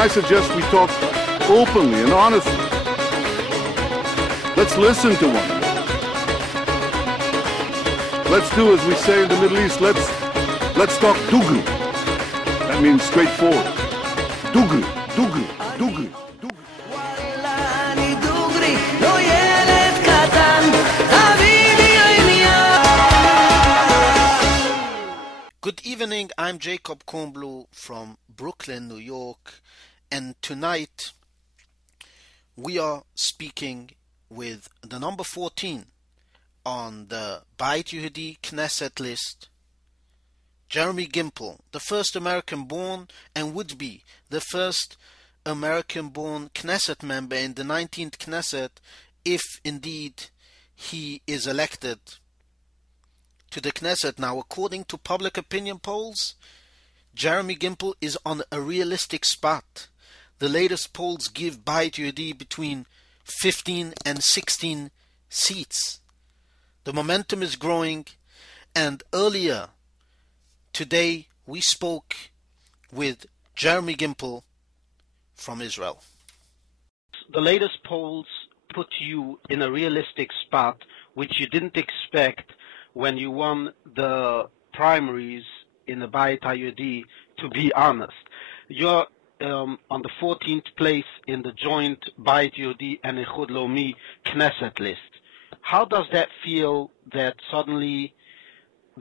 I suggest we talk openly and honestly. Let's listen to one another. Let's do as we say in the Middle East, let's talk Dugri. That means straightforward. Dugri, Dugri, Dugri, Dugri. Good evening, I'm Jacob Kornbluh from Brooklyn, New York, and tonight we are speaking with the number 14 on the Bayit Yehudi Knesset list, Jeremy Gimpel, the first American-born and would be the first American-born Knesset member in the 19th Knesset if indeed he is elected to the Knesset. Now, according to public opinion polls, Jeremy Gimpel is on a realistic spot. The latest polls give Bayit Yehudi between 15 and 16 seats. The momentum is growing, and earlier today we spoke with Jeremy Gimpel from Israel. The latest polls put you in a realistic spot, which you didn't expect when you won the primaries in the Bayit Yehudi, to be honest. You're on the 14th place in the joint Bayit Yehudi and Echud Lomi Knesset list. How does that feel that suddenly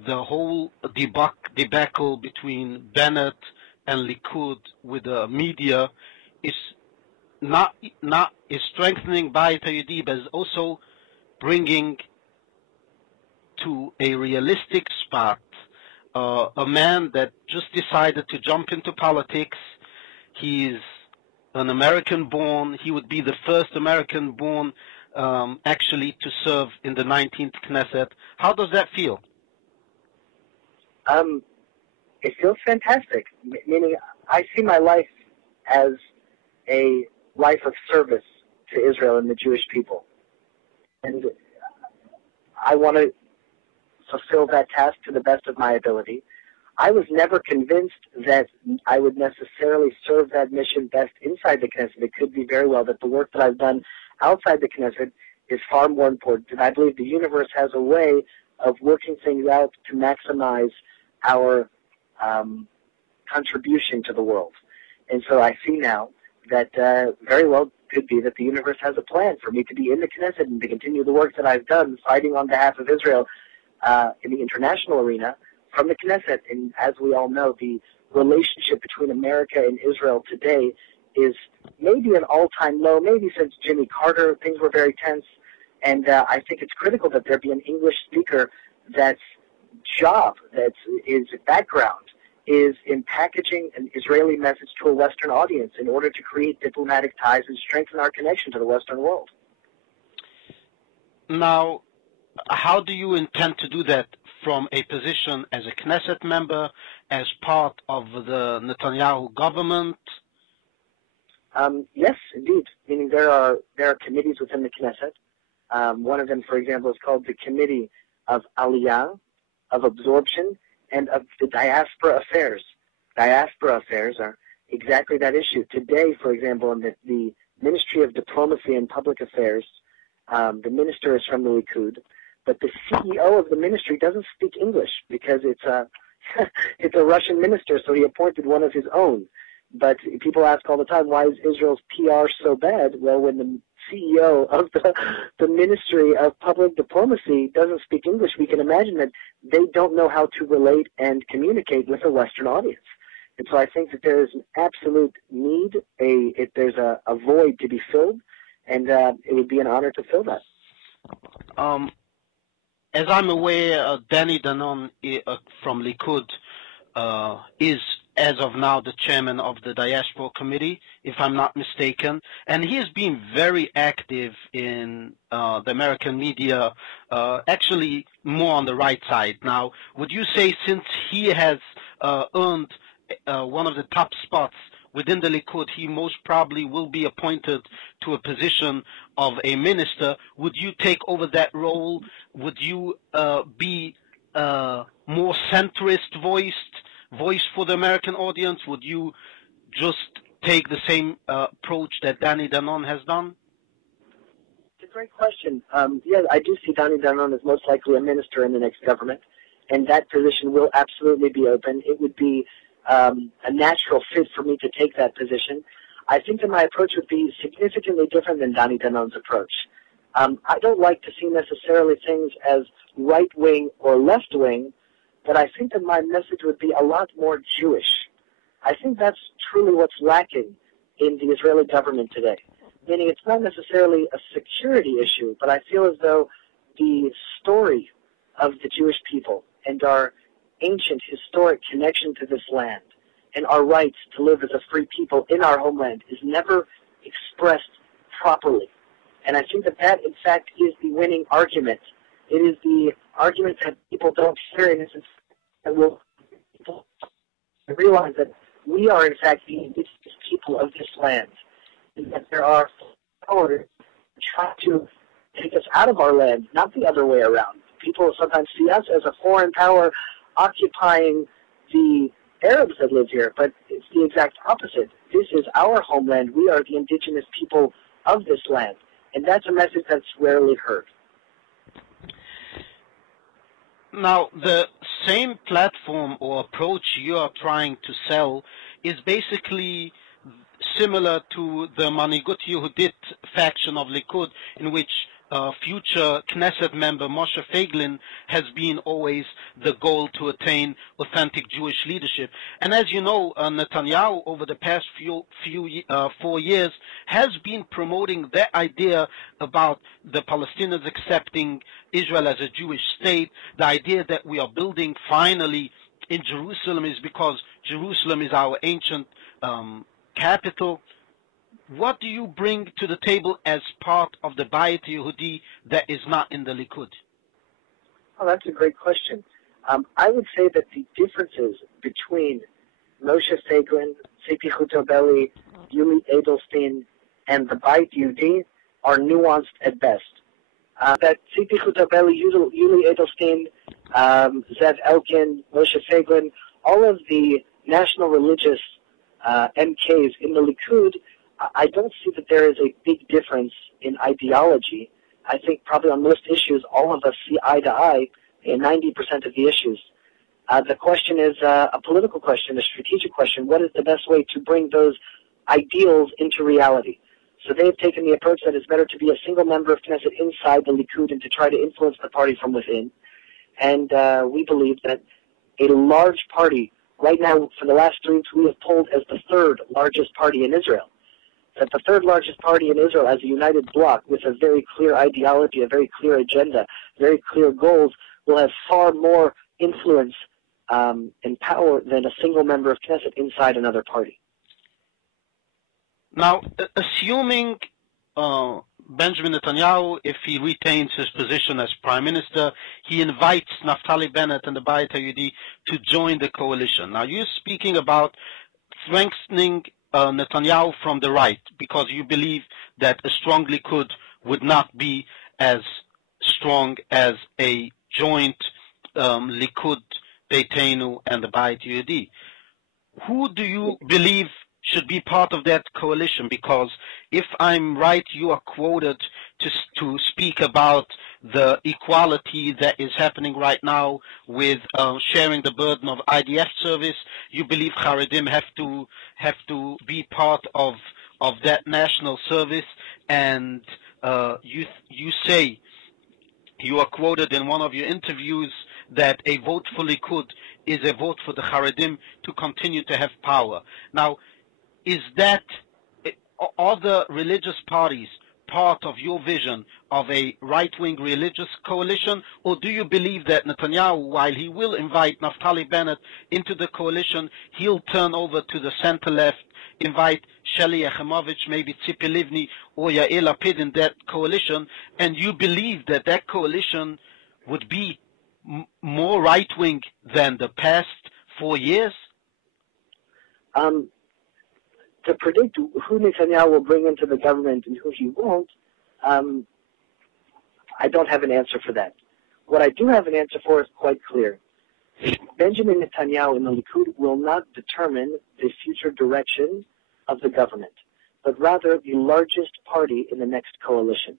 the whole debacle between Bennett and Likud with the media is not strengthening Bayit Yehudi, but is also bringing to a realistic spot a man that just decided to jump into politics? He's an American-born. He would be the first American-born actually to serve in the 19th Knesset. How does that feel? It feels fantastic, meaning I see my life as a life of service to Israel and the Jewish people. And I want to fulfill that task to the best of my ability. I was never convinced that I would necessarily serve that mission best inside the Knesset. It could be very well that the work that I've done outside the Knesset is far more important. And I believe the universe has a way of working things out to maximize our contribution to the world. And so I see now that very well could be that the universe has a plan for me to be in the Knesset and to continue the work that I've done fighting on behalf of Israel in the international arena from the Knesset. And as we all know, the relationship between America and Israel today is maybe an all-time low. Maybe since Jimmy Carter, things were very tense. And I think it's critical that there be an English speaker that's job, that's his background, is in packaging an Israeli message to a Western audience in order to create diplomatic ties and strengthen our connection to the Western world. Now, how do you intend to do that from a position as a Knesset member, as part of the Netanyahu government? Yes, indeed. Meaning there are committees within the Knesset. One of them, for example, is called the Committee of Aliyah, of Absorption, and of the Diaspora Affairs. Diaspora Affairs are exactly that issue. Today, for example, in the Ministry of Diplomacy and Public Affairs, the minister is from the Likud, but the CEO of the ministry doesn't speak English because it's a it's a Russian minister, so he appointed one of his own. But people ask all the time, why is Israel's PR so bad? Well, when the CEO of the Ministry of Public Diplomacy doesn't speak English, we can imagine that they don't know how to relate and communicate with a Western audience. And so I think that there is an absolute need, there's a void to be filled, and it would be an honor to fill that. As I'm aware, Danny Danon from Likud is, as of now, the chairman of the Diaspora Committee, if I'm not mistaken, and he has been very active in the American media, actually more on the right side. Now, would you say, since he has earned one of the top spots within the Likud, he most probably will be appointed to a position of a minister? Would you take over that role? Would you be more centrist voice for the American audience? Would you just take the same approach that Danny Danon has done? It's a great question. Yeah, I do see Danny Danon as most likely a minister in the next government, and that position will absolutely be open. It would be a natural fit for me to take that position. I think that my approach would be significantly different than Danny Danon's approach. I don't like to see necessarily things as right-wing or left-wing, but I think that my message would be a lot more Jewish. I think that's truly what's lacking in the Israeli government today. Meaning it's not necessarily a security issue, but I feel as though the story of the Jewish people and our ancient historic connection to this land and our rights to live as a free people in our homeland is never expressed properly. And I think that that, in fact, is the winning argument. It is the argument that people don't hear, and will realize that we are, in fact, the indigenous people of this land, and that there are powers trying to take us out of our land, not the other way around. People sometimes see us as a foreign power occupying the Arabs that live here, but it's the exact opposite. This is our homeland. We are the indigenous people of this land, and that's a message that's rarely heard. Now, the same platform or approach you are trying to sell is basically similar to the Bayit Yehudi faction of Likud, in which future Knesset member Moshe Feiglin has been always the goal to attain authentic Jewish leadership. And as you know, Netanyahu over the past 4 years has been promoting that idea about the Palestinians accepting Israel as a Jewish state. The idea that we are building finally in Jerusalem is because Jerusalem is our ancient capital. What do you bring to the table as part of the Bayit Yehudi that is not in the Likud? Oh, that's a great question. I would say that the differences between Moshe Feiglin, Tzipi Hutobeli, Yuli Edelstein, and the Bayit Yehudi are nuanced at best. That Tzipi Hutobeli, Yuli Edelstein, Zev Elkin, Moshe Feiglin, all of the national religious MKs in the Likud, I don't see that there is a big difference in ideology. I think probably on most issues, all of us see eye to eye in 90% of the issues. The question is a political question, a strategic question. What is the best way to bring those ideals into reality? So they've taken the approach that it's better to be a single member of Knesset inside the Likud and to try to influence the party from within. And we believe that a large party, right now for the last 3 weeks, we have polled as the third largest party in Israel. That the third largest party in Israel as a united bloc with a very clear ideology, a very clear agenda, very clear goals, will have far more influence and power than a single member of Knesset inside another party. Now, assuming Benjamin Netanyahu, if he retains his position as Prime Minister, he invites Naftali Bennett and the Bayit Yehudi to join the coalition. Now, you're speaking about strengthening Netanyahu from the right, because you believe that a strong Likud would not be as strong as a joint Likud, Beitenu, and the Bayit Yehudi. Who do you believe should be part of that coalition? Because if I'm right, you are quoted to speak about the equality that is happening right now with sharing the burden of IDF service. You believe Haredim have to be part of that national service, and you say, you are quoted in one of your interviews, that a vote for Likud is a vote for the Haredim to continue to have power. Now, are the religious parties part of your vision of a right-wing religious coalition, or do you believe that Netanyahu, while he will invite Naftali Bennett into the coalition, he'll turn over to the center-left, invite Sheli Yachimovich, maybe Tzipi Livni, or Yair Lapid in that coalition, and you believe that that coalition would be more right-wing than the past 4 years? To predict who Netanyahu will bring into the government and who he won't, I don't have an answer for that. What I do have an answer for is quite clear. Benjamin Netanyahu in the Likud will not determine the future direction of the government, but rather the largest party in the next coalition.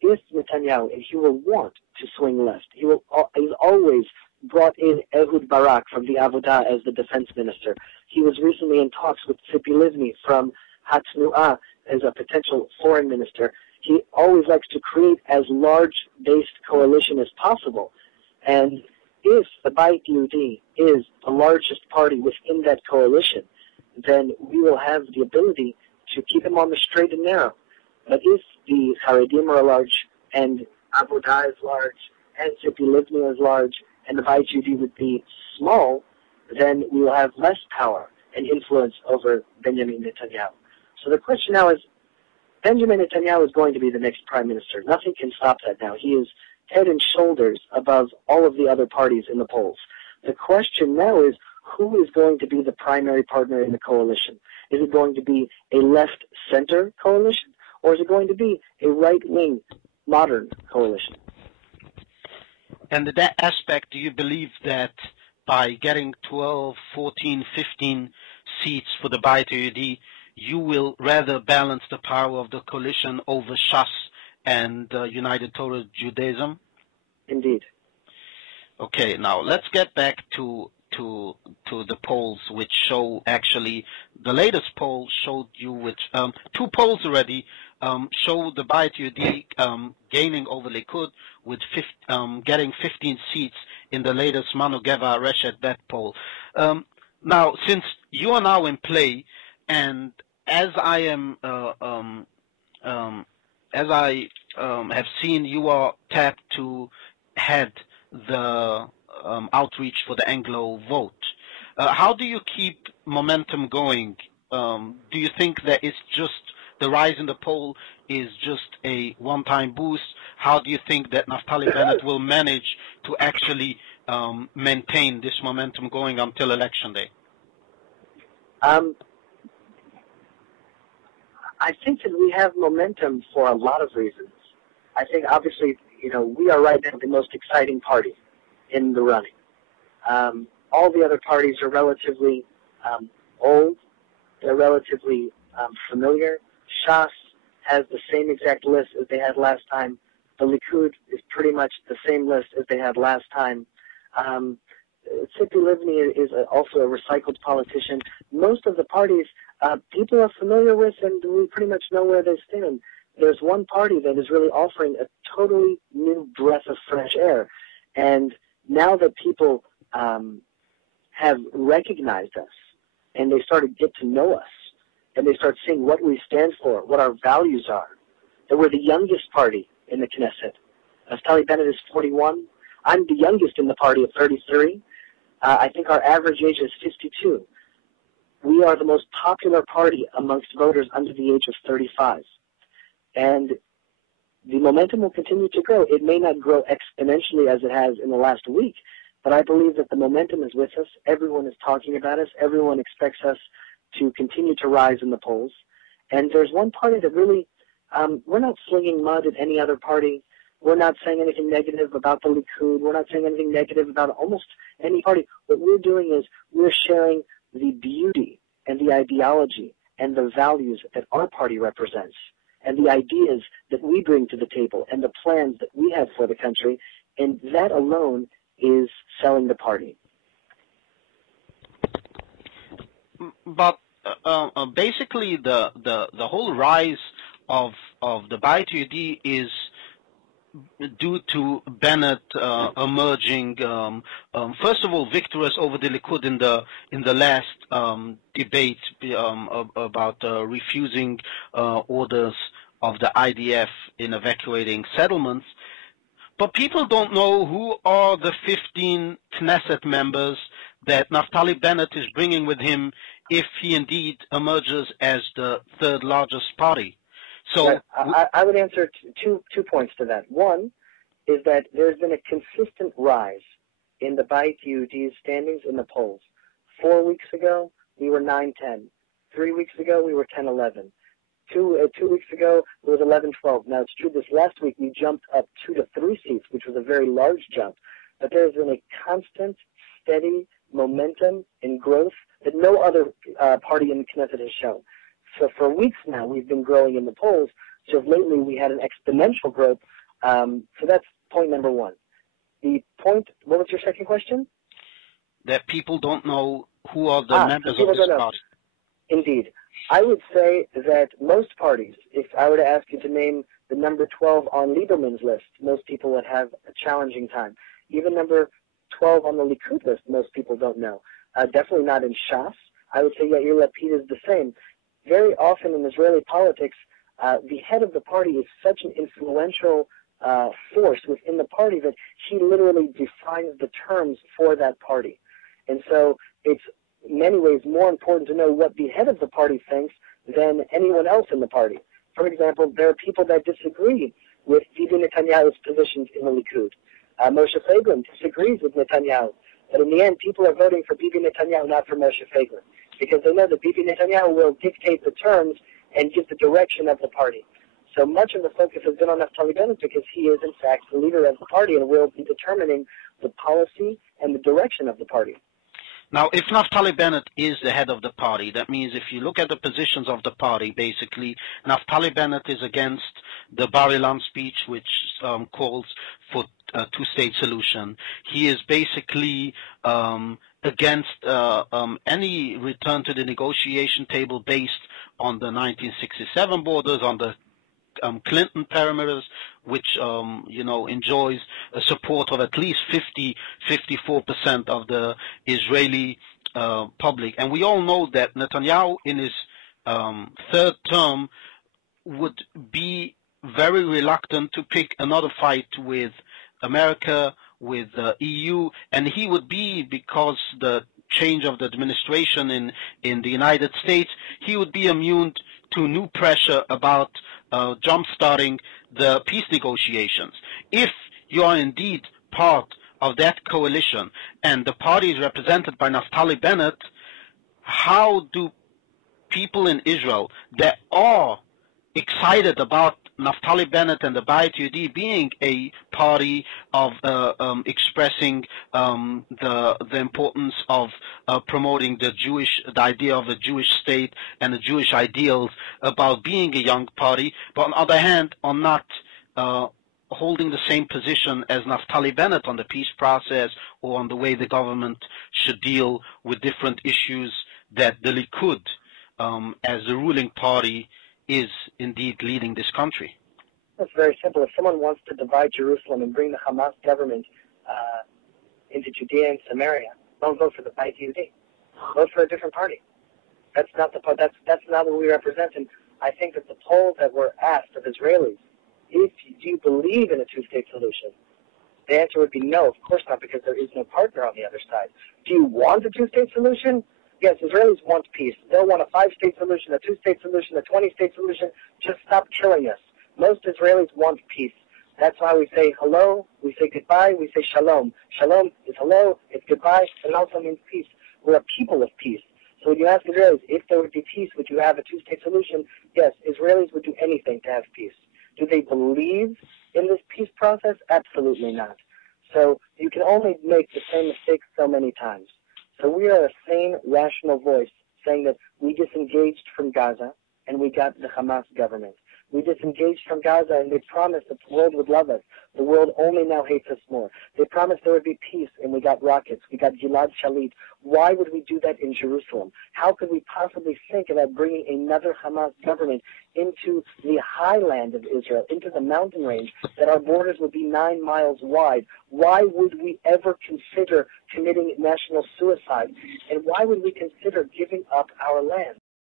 If Netanyahu, and he will want to swing left, he's always brought in Ehud Barak from the Avodah as the defense minister. He was recently in talks with Tzipi Livni from Hatnu'ah as a potential foreign minister. He always likes to create as large-based coalition as possible. And if the Bayit Yehudi is the largest party within that coalition, then we will have the ability to keep him on the straight and narrow. But if the Haredim are large, and Avodah is large, and Tzipi Livni is large, and the Bayit Yehudi would be small, then we will have less power and influence over Benjamin Netanyahu. So the question now is, Benjamin Netanyahu is going to be the next prime minister. Nothing can stop that now. He is head and shoulders above all of the other parties in the polls. The question now is, who is going to be the primary partner in the coalition? Is it going to be a left-center coalition, or is it going to be a right-wing, modern coalition? And in that aspect, do you believe that by getting 12, 14, 15 seats for the Bayit Yehudi, you will rather balance the power of the coalition over Shas and United Torah Judaism? Indeed. Okay, now let's get back to the polls, which show actually the latest poll showed you with two polls already show the Bayit Yehudi gaining over Likud with getting 15 seats in the latest Manu Geva Reshet Bet poll. Now, since you are now in play, and as I have seen, you are tapped to head the outreach for the Anglo vote. How do you keep momentum going? Do you think that it's just the rise in the poll is just a one-time boost? How do you think that Naftali Bennett will manage to actually maintain this momentum going until Election Day? I think that we have momentum for a lot of reasons. I think, obviously, we are right now the most exciting party in the running. All the other parties are relatively old. They're relatively familiar. Shas has the same exact list as they had last time. The Likud is pretty much the same list as they had last time. Tzipi Livni is also a recycled politician. Most of the parties people are familiar with, and we pretty much know where they stand. There's one party that is really offering a totally new breath of fresh air. And now that people have recognized us, and they start to get to know us, and they start seeing what we stand for, what our values are, that we're the youngest party in the Knesset. Naftali Bennett is 41. I'm the youngest in the party at 33. I think our average age is 52. We are the most popular party amongst voters under the age of 35. And the momentum will continue to grow. It may not grow exponentially as it has in the last week, but I believe that the momentum is with us. Everyone is talking about us. Everyone expects us to continue to rise in the polls. And there's one party that really, we're not slinging mud at any other party. We're not saying anything negative about the Likud. We're not saying anything negative about almost any party. What we're doing is we're sharing the beauty and the ideology and the values that our party represents and the ideas that we bring to the table and the plans that we have for the country, and that alone is selling the party. But basically, the whole rise of the Bayit Yehudi is due to Bennett emerging, first of all, victorious over the Likud in the last debate about refusing orders of the IDF in evacuating settlements. But people don't know who are the 15 Knesset members that Naftali Bennett is bringing with him if he indeed emerges as the third largest party. So I would answer two points to that. One is that there's been a consistent rise in the Bayit Yehudi's standings in the polls. 4 weeks ago, we were 9-10. 3 weeks ago, we were 10-11. 2 weeks ago, it was 11-12. Now, it's true this last week we jumped up 2 to 3 seats, which was a very large jump. But there's been a constant, steady momentum and growth that no other party in the Knesset has shown. So for weeks now, we've been growing in the polls. So lately, we had an exponential growth. So that's point number one. What was your second question? That people don't know who are the members of this party. Indeed. I would say that most parties, if I were to ask you to name the number 12 on Lieberman's list, most people would have a challenging time. Even number 12 on the Likud list, most people don't know. Definitely not in Shas. I would say Yair Lapid is the same. Very often in Israeli politics, the head of the party is such an influential force within the party that he literally defines the terms for that party. And so it's in many ways more important to know what the head of the party thinks than anyone else in the party. For example, there are people that disagree with Bibi Netanyahu's positions in the Likud. Moshe Feiglin disagrees with Netanyahu. But in the end, people are voting for Bibi Netanyahu, not for Moshe Feiglin, because they know that Bibi Netanyahu will dictate the terms and give the direction of the party. So much of the focus has been on Naftali Bennett because he is, in fact, the leader of the party and will be determining the policy and the direction of the party. Now, if Naftali Bennett is the head of the party, that means if you look at the positions of the party, basically, Naftali Bennett is against the Bar-Ilan speech, which calls for a two-state solution. He is basically against any return to the negotiation table based on the 1967 borders, on the Clinton parameters, which enjoys a support of at least 54% of the Israeli public. And we all know that Netanyahu in his third term would be very reluctant to pick another fight with America, with the EU, and he would be, because the change of the administration in the United States, he would be immune to new pressure about jump-starting the peace negotiations. If you are indeed part of that coalition and the party is represented by Naftali Bennett, how do people in Israel that are excited about Naftali Bennett and the Bayit Yehudi being a party of expressing the importance of promoting the idea of a Jewish state and the Jewish ideals, about being a young party, but on the other hand, on not holding the same position as Naftali Bennett on the peace process or on the way the government should deal with different issues that the Likud, as the ruling party, is indeed leading this country? That's very simple. If someone wants to divide Jerusalem and bring the Hamas government into Judea and Samaria, don't vote for the Bayit Yehudi. Vote for a different party. That's not what we represent. And I think that the polls that were asked of Israelis, do you believe in a two-state solution? The answer would be no, of course not, because there is no partner on the other side. Do you want a two-state solution? Yes, Israelis want peace. They'll want a 5-state solution, a 2-state solution, a 20-state solution. Just stop killing us. Most Israelis want peace. That's why we say hello, we say goodbye, we say shalom. Shalom is hello, it's goodbye, and it also means peace. We're a people of peace. So when you ask Israelis if there would be peace, would you have a 2-state solution? Yes, Israelis would do anything to have peace. Do they believe in this peace process? Absolutely not. So you can only make the same mistake so many times. So we are a sane, rational voice saying that we disengaged from Gaza and we got the Hamas government. We disengaged from Gaza and they promised that the world would love us. The world only now hates us more. They promised there would be peace and we got rockets. We got Gilad Shalit. Why would we do that in Jerusalem? How could we possibly think about bringing another Hamas government into the highland of Israel, into the mountain range, that our borders would be 9 miles wide? Why would we ever consider committing national suicide? And why would we consider giving up our land?